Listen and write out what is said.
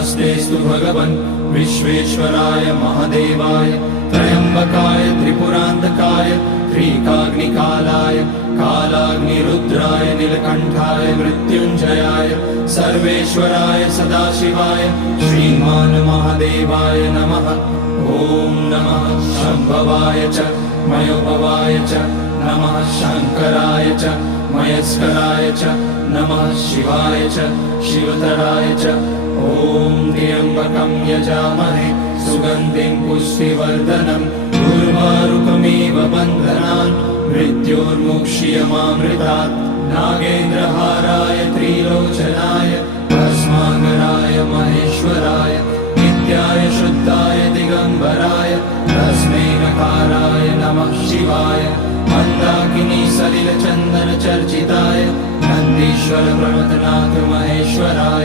नमस्तेस्तु भगवन् विश्वेश्वराय महादेवाय त्र्यम्बकाय त्रिपुरान्तकाय त्रिकाग्निकालाय कालाग्निरुद्राय नीलकण्ठाय मृत्युञ्जयाय सर्वेश्वराय सदाशिवाय श्रीमान् महादेवाय नमः। ॐ नमः शम्भवाय च मयोभवाय च नमः शङ्कराय च मयस्कराय च नमः शिवाय च शिवतराय च। ॐ त्र्यम्बकं यजामहे सुगन्धिं पुष्टिवर्धनम् उर्वारुकमिव बन्धनान् मृत्योर्मुक्ष्यमामृतात्। नागेन्द्रहाराय त्रिलोचनाय भस्माकराय महेश्वराय नित्याय शुद्धाय दिगम्बराय तस्मै नकाराय नमः शिवाय। मन्दाकिनी सलिलचन्दन चर्चिताय नन्दीश्वर प्रमथनाथ महेश्वराय